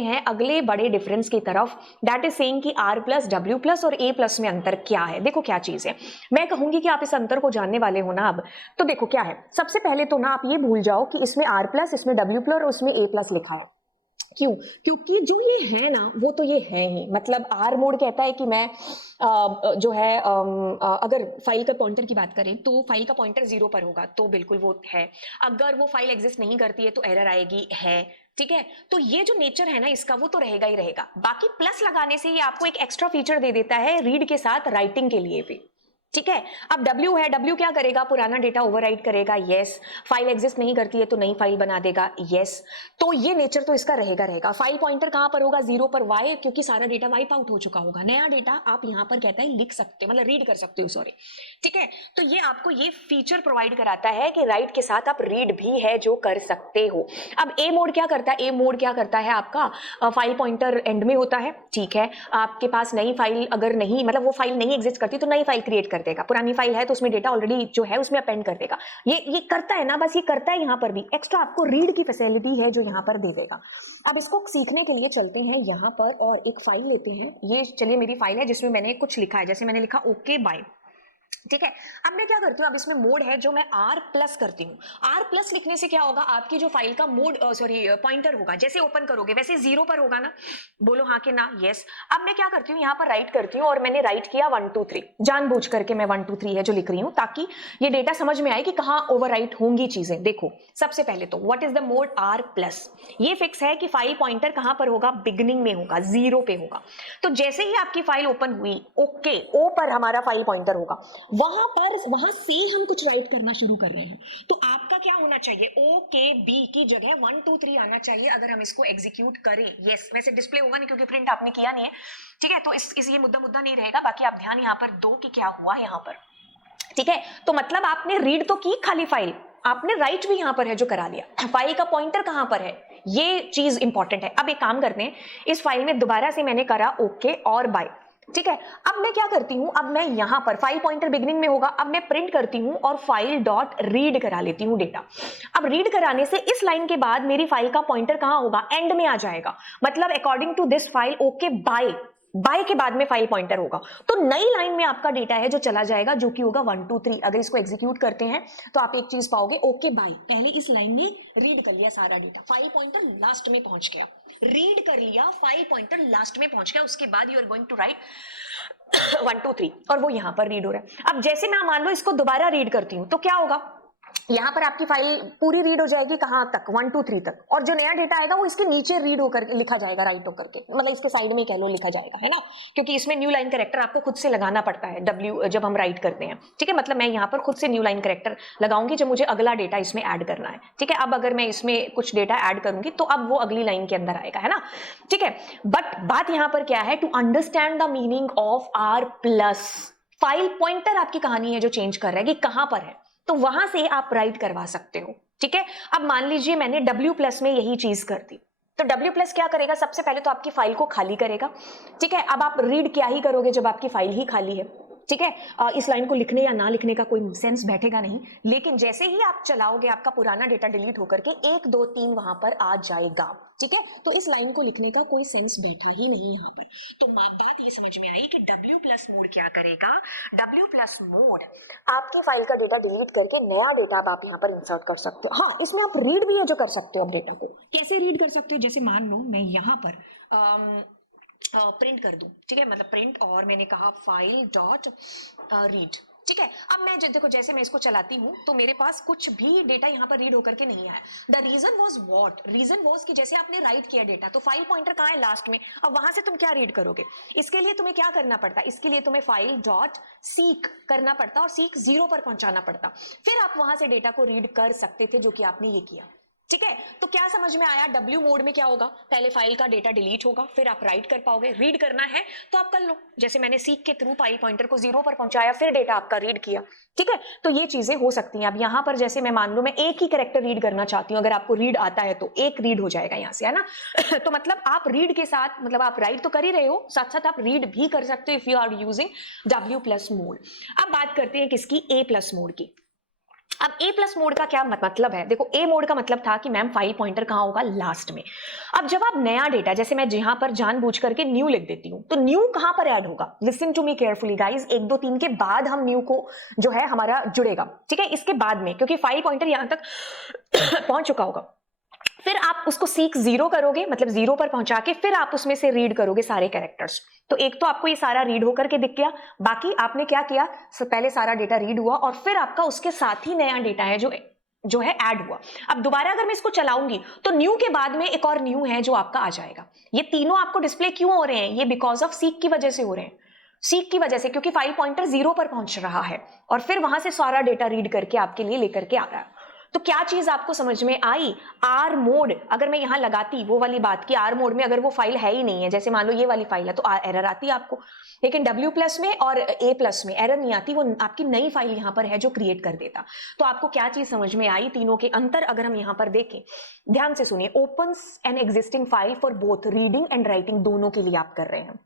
हैं अगले बड़े डिफरेंस की तरफ, दैट इज सेइंग कि R प्लस W प्लस और A प्लस में अंतर क्या है। देखो क्या चीज है, मैं कहूंगी कि आप इस अंतर को जानने वाले हो ना। अब तो देखो क्या है, सबसे पहले तो ना आप ये भूल जाओ कि इसमें R प्लस, इसमें W प्लस और उसमें A प्लस लिखा है। क्यों? क्योंकि जो ये है ना वो तो ये है ही, मतलब आर मोड कहता है कि मैं जो है अगर फाइल का पॉइंटर की बात करें तो फाइल का पॉइंटर 0 पर होगा तो बिल्कुल वो है, अगर वो फाइल एग्जिस्ट नहीं करती है तो एरर आएगी है। ठीक है, तो ये जो नेचर है ना इसका वो तो रहेगा ही रहेगा। बाकी प्लस लगाने से ये आपको एक एक्स्ट्रा फीचर दे देता है रीड के साथ राइटिंग के लिए भी। ठीक है, अब W है, W क्या करेगा, पुराना डेटा ओवरराइट करेगा, यस। फाइल एग्जिस्ट नहीं करती है तो नई फाइल बना देगा, यस। तो ये नेचर तो इसका रहेगा रहेगा। फाइल पॉइंटर कहां पर होगा, 0 पर, वाई क्योंकि सारा डेटा वाइप आउट हो चुका होगा। नया डेटा आप यहां पर कहता है लिख सकते, मतलब रीड कर सकते हो, सॉरी। ठीक है, तो ये आपको ये फीचर प्रोवाइड कराता है कि राइट के साथ आप रीड भी है जो कर सकते हो। अब ए मोड क्या करता है, ए मोड क्या करता है आपका, फाइल पॉइंटर एंड में होता है। ठीक है, आपके पास नई फाइल अगर नहीं, मतलब वो फाइल नहीं एग्जिस्ट करती तो नई फाइल क्रिएट कर देगा, पुरानी फाइल है तो उसमें डेटा ऑलरेडी जो है उसमें अपेंड कर देगा। ये करता है ना, बस ये करता है यहां पर भी, एक्स्ट्रा आपको रीड की फैसिलिटी है जो यहां पर दे देगा। अब इसको सीखने के लिए चलते हैं यहां पर और एक फाइल लेते हैं। ये चलिए मेरी फाइल है जिसमें मैंने कुछ लिखा है, जैसे मैंने लिखा ओके बाय। ठीक है, अब मैं क्या करती हूँ, अब इसमें मोड है जो मैं R प्लस करती हूँ। R प्लस लिखने से क्या होगा, आपकी जो फाइल का मोड सॉरी पॉइंटर होगा, जैसे ओपन करोगे वैसे 0 पर होगा ना, बोलो हाँ कि ना, यस। अब मैं क्या करती हूँ, यहाँ पर राइट करती हूँ और मैंने राइट किया 1 2 3, जानबूझ करके मैं 1 2 3 है जो लिख रही हूँ ताकि ये डेटा समझ में आए कि कहाँ ओवरराइट होंगी चीजें। देखो सबसे पहले तो what is the mode R plus, ये फिक्स है कि फाइल पॉइंटर कहाँ पर होगा, बिगनिंग में होगा, 0 पे होगा। तो जैसे ही आपकी फाइल ओपन हुई, ओके ओ पर हमारा फाइल पॉइंटर होगा, वहां से हम कुछ राइट करना शुरू कर रहे हैं। तो आपका क्या होना चाहिए, ओ के बी की जगह 1 2 3 आना चाहिए अगर हम इसको एग्जीक्यूट करें। यस, वैसे डिस्प्ले होगा नहीं क्योंकि प्रिंट आपने किया नहीं है। ठीक है, तो इस ये मुद्दा नहीं रहेगा, बाकी आप ध्यान यहाँ पर दो कि क्या हुआ यहाँ पर। ठीक है, तो मतलब आपने रीड तो की खाली फाइल, आपने राइट भी यहां पर है जो करा लिया। फाइल का पॉइंटर कहां पर है, ये चीज इंपॉर्टेंट है। अब एक काम करते हैं, इस फाइल में दोबारा से मैंने करा ओके और बाय। ठीक है, अब मैं क्या करती हूं, अब मैं यहां पर फाइल पॉइंटर बिगनिंग में होगा, अब मैं प्रिंट करती हूं और फाइल डॉट रीड करा लेती हूं डेटा। अब रीड कराने से इस लाइन के बाद मेरी फाइल का पॉइंटर कहां होगा, एंड में आ जाएगा, मतलब according to this file okay bye, bye के बाद में फाइल पॉइंटर होगा। तो नई लाइन में आपका डेटा है जो चला जाएगा, जो कि होगा 1 2 3। अगर इसको एग्जीक्यूट करते हैं तो आप एक चीज पाओगे, ओके बाय, पहले इस लाइन में रीड कर लिया सारा डेटा, फाइल पॉइंटर लास्ट में पहुंच गया, रीड कर लिया, फाइल पॉइंटर लास्ट में पहुंच गया, उसके बाद you are going to write 1 2 3 और वो यहां पर रीड हो रहा है। अब जैसे मैं मान लो इसको दोबारा रीड करती हूं तो क्या होगा, यहाँ पर आपकी फाइल पूरी रीड हो जाएगी, कहां तक, 1 2 3 तक, और जो नया डेटा आएगा वो इसके नीचे रीड होकर लिखा जाएगा, राइट होकर के, मतलब इसके साइड में कह लो लिखा जाएगा, है ना, क्योंकि इसमें न्यू लाइन कैरेक्टर आपको खुद से लगाना पड़ता है W जब हम राइट करते हैं। ठीक है, मतलब मैं यहाँ पर खुद से न्यू लाइन कैरेक्टर लगाऊंगी जब मुझे अगला डेटा इसमें ऐड करना है। ठीक है, अब अगर मैं इसमें कुछ डेटा ऐड करूंगी तो अब वो अगली लाइन के अंदर आएगा, है ना। ठीक है, बट बात यहाँ पर क्या है, to understand the meaning of R plus, file pointer आपकी कहानी है जो चेंज कर रहा है कि कहां पर है, तो वहां से आप राइट करवा सकते हो। ठीक है, अब मान लीजिए मैंने W प्लस में यही चीज कर दी, तो W प्लस क्या करेगा, सबसे पहले तो आपकी फाइल को खाली करेगा। ठीक है, अब आप रीड क्या ही करोगे जब आपकी फाइल ही खाली है। ठीक है, इस लाइन को लिखने या ना लिखने का कोई सेंस बैठेगा नहीं, लेकिन जैसे ही आप चलाओगे आपका पुराना डेटा डिलीट होकर के 1 2 3 वहां पर आ जाएगा। ठीक है, तो इस लाइन को लिखने का कोई सेंस बैठा ही नहीं यहाँ पर। तो बात ये समझ में आई कि W प्लस मोड क्या करेगा, W प्लस मोड आपकी फाइल का डेटा डिलीट करके नया डेटा आप यहाँ पर इंसर्ट कर सकते हो। हाँ, इसमें आप रीड भी है जो कर सकते हो। अब डेटा को कैसे रीड कर सकते हो, जैसे मान लो मैं यहाँ पर प्रिंट कर दूं। ठीक है, मतलब प्रिंट और मैंने कहा फाइल डॉट रीड। ठीक है, अब मैं देखो जैसे मैं इसको चलाती हूँ तो मेरे पास कुछ भी डेटा यहाँ पर रीड होकर के नहीं आया। The reason was what, reason was कि जैसे आपने राइट किया डेटा तो फाइल पॉइंटर कहाँ है, लास्ट में, अब वहां से तुम क्या रीड करोगे, इसके लिए तुम्हें क्या करना पड़ता, इसके लिए तुम्हें फाइल डॉट सीक करना पड़ता और सीक 0 पर पहुंचाना पड़ता, फिर आप वहां से डेटा को रीड कर सकते थे, जो कि आपने ये किया। ठीक है, तो क्या समझ में आया, W मोड में क्या होगा, पहले फाइल का डेटा डिलीट होगा, फिर आप राइट कर पाओगे, रीड करना है तो आप कर लो, जैसे मैंने सीक के थ्रू फाइल पॉइंटर को 0 पर पहुंचाया, फिर डेटा आपका रीड किया। ठीक है, तो ये चीजें हो सकती हैं। अब यहाँ पर जैसे मैं मान लो मैं एक ही कैरेक्टर रीड करना चाहती हूँ, अगर आपको रीड आता है तो एक रीड हो जाएगा यहाँ से, है ना तो मतलब आप रीड के साथ, मतलब आप राइट तो कर ही रहे हो, साथ साथ आप रीड भी कर सकते हो if you are using W plus mode. अब बात करते हैं किसकी, A प्लस मोड की। अब ए प्लस मोड का क्या मतलब है, देखो ए मोड का मतलब था कि मैम फाइल पॉइंटर कहाँ होगा, लास्ट में। अब जब आप नया डेटा, जैसे मैं जहां पर जानबूझ करके न्यू लिख देती हूं, तो न्यू कहां पर ऐड होगा, listen to me carefully guys, 1 2 3 के बाद हम न्यू को जो है हमारा जुड़ेगा, ठीक है, इसके बाद में, क्योंकि फाइल पॉइंटर यहां तक पहुंच चुका होगा। फिर आप उसको सीक 0 करोगे, मतलब 0 पर पहुंचा के फिर आप उसमें से रीड करोगे सारे कैरेक्टर्स। तो एक तो आपको ये सारा रीड होकर के दिख गया, बाकी आपने क्या किया, पहले सारा डेटा रीड हुआ और फिर आपका उसके साथ ही नया डेटा है जो है ऐड हुआ। अब दोबारा अगर मैं इसको चलाऊंगी तो न्यू के बाद में एक और न्यू है जो आपका आ जाएगा। ये तीनों आपको डिस्प्ले क्यों हो रहे हैं, ये बिकॉज ऑफ सीक की वजह से हो रहे हैं, सीक की वजह से, क्योंकि फाइल पॉइंटर 0 पर पहुंच रहा है और फिर वहां से सारा डेटा रीड करके आपके लिए लेकर के आ रहा है। तो क्या चीज आपको समझ में आई, आर मोड अगर मैं यहां लगाती, वो वाली बात की आर मोड में अगर वो फाइल है ही नहीं है, जैसे मान लो ये वाली फाइल है, तो एरर आती है आपको, लेकिन W प्लस में और A प्लस में एरर नहीं आती, वो आपकी नई फाइल यहां पर है जो क्रिएट कर देता। तो आपको क्या चीज समझ में आई, तीनों के अंतर अगर हम यहां पर देखें, ध्यान से सुनिए, opens an existing file for both reading and writing, दोनों के लिए आप कर रहे हैं।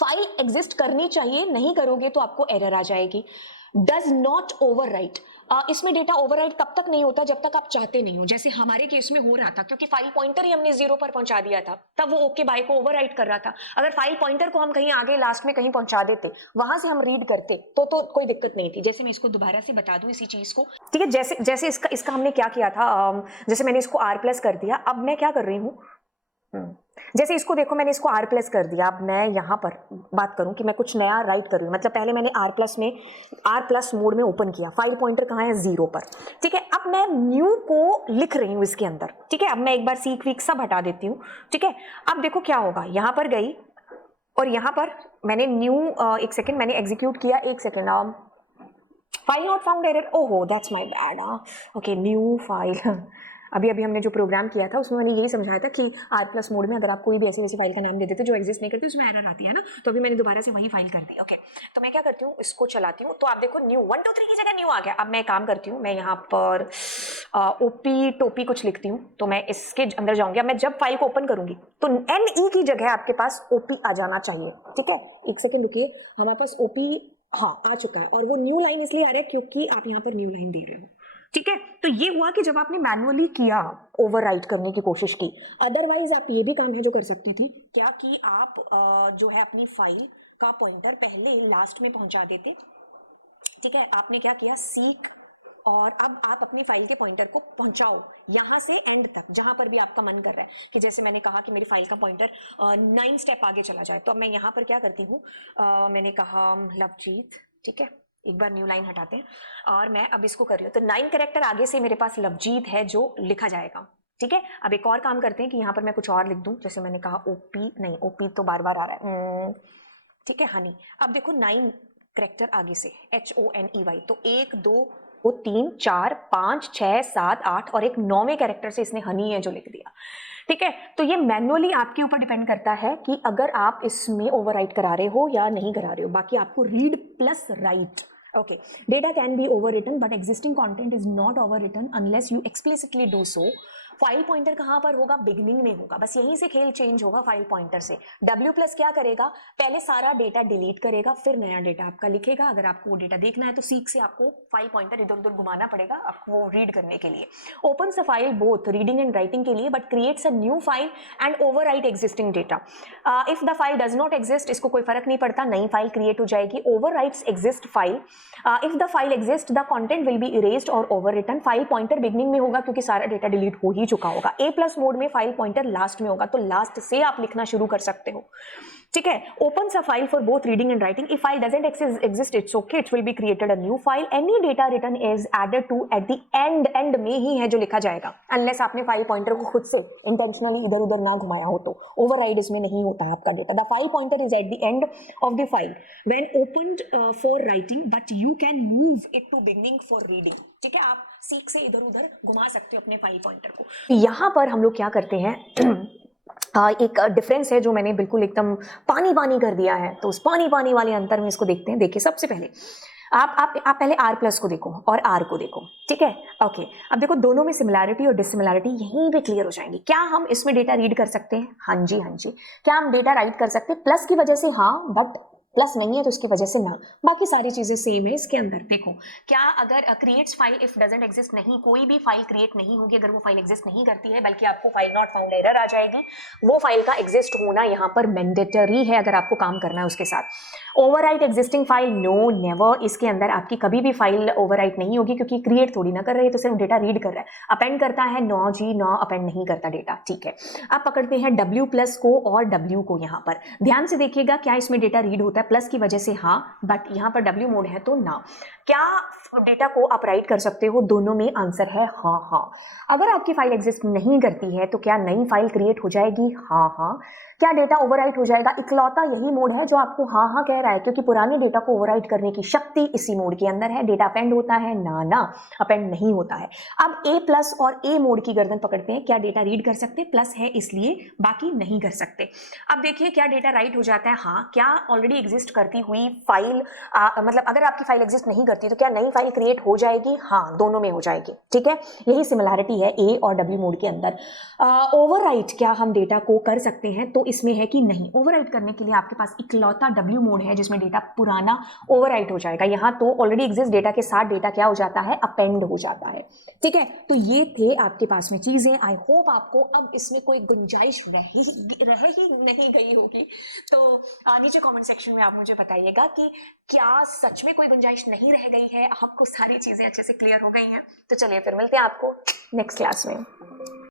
फाइल एग्जिस्ट करनी चाहिए, नहीं करोगे तो आपको एरर आ जाएगी। डज नॉट ओवरराइट, इसमें डेटा ओवरराइट तब तक नहीं होता जब तक आप चाहते नहीं हो, जैसे हमारे केस में हो रहा था, क्योंकि फाइल पॉइंटर ही हमने 0 पर पहुंचा दिया था, तब वो ओके बाय को ओवरराइट कर रहा था। अगर फाइल पॉइंटर को हम कहीं आगे लास्ट में कहीं पहुंचा देते, वहां से हम रीड करते, तो कोई दिक्कत नहीं थी। जैसे मैं इसको दोबारा से बता दूं इसी चीज को, ठीक है, जैसे इसका हमने क्या किया था, जैसे मैंने इसको R प्लस कर दिया, अब मैं क्या कर रही हूँ, जैसे इसको देखो, मैंने इसको R प्लस कर दिया, अब मैं यहां पर बात करूं कि मैं कुछ नया राइट कर रही हूं, मतलब पहले मैंने R प्लस मोड में ओपन किया, फाइल पॉइंटर कहां है, 0 पर, ठीक है। अब मैं न्यू को लिख रही हूं इसके अंदर, ठीक है। अब मैं एक बार सीक वीक सब हटा देती हूं, ठीक है। अब देखो क्या होगा, यहां पर गई और यहां पर मैंने न्यू, एक सेकेंड, मैंने एग्जीक्यूट किया, एक second, file not found error, ओहो that's my bad, okay, new file, अभी हमने जो प्रोग्राम किया था उसमें मैंने यही समझाया था कि R प्लस मोड में अगर आप कोई भी ऐसी वैसी फाइल का नाम दे देते जो एग्जिस्ट नहीं करती, उसमें एरर आती है ना, तो अभी मैंने दोबारा से वही फाइल कर दी, ओके। तो मैं क्या करती हूँ, इसको चलाती हूँ, तो आप देखो न्यू 1 2 3 की जगह न्यू आ गया। अब मैं काम करती हूँ, मैं यहाँ पर ओपी टोपी कुछ लिखती हूँ, तो मैं इसके अंदर जाऊंगी। अब मैं जब फाइल को ओपन करूंगी तो NE की जगह आपके पास OP आ जाना चाहिए, ठीक है। एक सेकेंड रुकिए, हमारे पास OP हाँ आ चुका है, और वो न्यू लाइन इसलिए आ रहा है क्योंकि आप यहाँ पर न्यू लाइन दे रहे हो, ठीक है। तो ये हुआ कि जब आपने मैनुअली किया, ओवरराइट करने की कोशिश की। अदरवाइज आप ये भी काम है जो कर सकती थी क्या, कि आप जो है अपनी फाइल का पॉइंटर पहले लास्ट में पहुंचा देते, ठीक है। आपने क्या किया, सीक, और अब आप अपनी फाइल के पॉइंटर को पहुंचाओ यहां से एंड तक, जहां पर भी आपका मन कर रहा है, कि जैसे मैंने कहा कि मेरी फाइल का पॉइंटर 9 स्टेप आगे चला जाए, तो अब मैं यहां पर क्या करती हूँ, मैंने कहा लवजीत, ठीक है, एक बार न्यू लाइन हटाते हैं, और मैं अब इसको कर रही हूँ, तो 9 कैरेक्टर आगे से मेरे पास लवजीत है जो लिखा जाएगा, ठीक है। अब एक और काम करते हैं कि यहाँ पर मैं कुछ और लिख दूं, जैसे मैंने कहा ओपी, नहीं ओपी तो बार बार आ रहा है, ठीक है, हनी। अब देखो 9 कैरेक्टर आगे से HONEY, तो 1 2 3 4 5 6 7 8 और एक 9वें कैरेक्टर से इसने हनी है जो लिख दिया, ठीक है। तो ये मैनुअली आपके ऊपर डिपेंड करता है कि अगर आप इसमें ओवरराइट करा रहे हो या नहीं करा रहे हो। बाकी आपको read plus right, okay, data can be overwritten but existing content is not overwritten unless you explicitly do so। File pointer कहां पर होगा, बिगनिंग में होगा, बस यहीं से खेल चेंज होगा फाइल पॉइंटर से। W प्लस क्या करेगा, पहले सारा डेटा डिलीट करेगा, फिर नया डेटा आपका लिखेगा। अगर आपको वो डेटा देखना है तो सीक से आपको फाइल पॉइंटर इधर उधर घुमाना पड़ेगा आपको वो रीड करने के लिए। Open a file both reading and writing के लिए, but creates a new file and overwrite existing data. If the file does not exist, इसको कोई फर्क नहीं पड़ता, नई फाइल क्रिएट हो जाएगी। Overwrites exist file, if the file exist the content will be erased और ओवररिटन। फाइल पॉइंटर बिगनिंग में होगा क्योंकि सारा डेटा डिलीट हो ही चुका होगा। A प्लस मोड में फाइल पॉइंटर लास्ट में होगा, तो लास्ट से आप लिखना शुरू कर सकते हो, ठीक है। Opens a file for both reading and writing. If file doesn't exist it's okay, it will be created a new file. Any data written is added to at the end में ही है जो लिखा जाएगा, अनलेस आपने file pointer को खुद से इंटेंशनली इधर उधर ना घुमाया हो, तो ओवरराइड इसमें नहीं होता है आपका data. The file pointer is at the end of the file when opened for writing, but you can move it to beginning for reading, ठीक है। आप सीक से इधर उधर घुमा सकते हो अपने फाइल पॉइंटर को। यहां पर हम लोग क्या करते हैं, एक डिफरेंस है जो मैंने बिल्कुल एकदम पानी पानी कर दिया है, तो उस पानी पानी वाले अंतर में इसको देखते हैं। देखिए सबसे पहले आप पहले R प्लस को देखो और R को देखो, ठीक है, ओके। अब देखो दोनों में सिमिलैरिटी और डिससिमिलैरिटी यहीं पे क्लियर हो जाएंगी। क्या हम इसमें डेटा रीड कर सकते हैं, हाँ जी हाँ जी। क्या हम डेटा राइट कर सकते हैं, प्लस की वजह से हाँ, बट प्लस नहीं है तो उसकी वजह से ना, बाकी सारी चीजें सेम है इसके अंदर। देखो क्या अगर creates file if doesn't exist, नहीं, कोई भी फाइल क्रिएट नहीं होगी अगर वो फाइल एग्जिस्ट नहीं करती है, बल्कि आपको फाइल नॉट फाउंड एरर आ जाएगी। वो फाइल का एग्जिस्ट होना यहाँ पर मैंडेटरी है अगर आपको काम करना है उसके साथ। Overwrite existing file, no never, इसके अंदर आपकी कभी भी फाइल ओवरराइट नहीं होगी क्योंकि क्रिएट थोड़ी ना कर रही है, तो सिर्फ डेटा रीड कर रहा है। अपेंड करता है, नो जी नो, अपेंड नहीं करता डेटा, ठीक है। अब पकड़ते हैं W प्लस को और W को। यहाँ पर ध्यान से देखिएगा, क्या इसमें डेटा रीड होता है प्लस की वजह से हाँ, बट यहाँ पर W मोड है तो ना। क्या डेटा को आप राइट कर सकते हो? दोनों में आंसर है हाँ हाँ। अगर आपकी फाइल एग्जिस्ट नहीं करती है तो क्या नई फाइल क्रिएट हो जाएगी? हाँ हाँ। क्या डेटा ओवरराइट हो जाएगा? इकलौता यही मोड है जो आपको हाँ हाँ कह रहा है, क्योंकि पुराने डेटा को ओवरराइट करने की शक्ति इसी मोड के अंदर है। डेटा अपेंड होता है? ना ना, अपेंड नहीं होता है। अब A प्लस और A मोड की गर्दन पकड़ते हैं। क्या डेटा रीड कर सकते? प्लस है इसलिए, बाकी नहीं कर सकते। अब देखिए क्या डेटा राइट हो जाता है? हाँ। क्या ऑलरेडी एग्जिस्ट करती हुई फाइल मतलब अगर आपकी फाइल एग्जिस्ट नहीं करती तो क्या नई फाइल क्रिएट हो जाएगी? हाँ, दोनों में हो जाएगी, ठीक है। यही सिमिलैरिटी है A और W मोड के अंदर। ओवरराइट क्या हम डेटा को कर सकते हैं? तो इसमें है कि नहीं, ओवरराइट करने के लिए आपके पास इकलौता W मोड है जिसमें डेटा पुराना ओवरराइट हो जाएगा। यहाँ तो ऑलरेडी एग्जिस्ट डेटा के साथ डेटा क्या हो जाता है? अपेंड हो जाता है, ठीक है। तो ये थे आपके पास में चीजें। आई होप आपको अब इसमें कोई गुंजाइश रह ही नहीं गई होगी। तो नीचे कमेंट सेक्शन में आप मुझे बताइएगा कि क्या सच में कोई गुंजाइश नहीं रह गई है, आपको सारी चीजें अच्छे से क्लियर हो गई हैं। तो चलिए फिर मिलते हैं आपको नेक्स्ट क्लास में।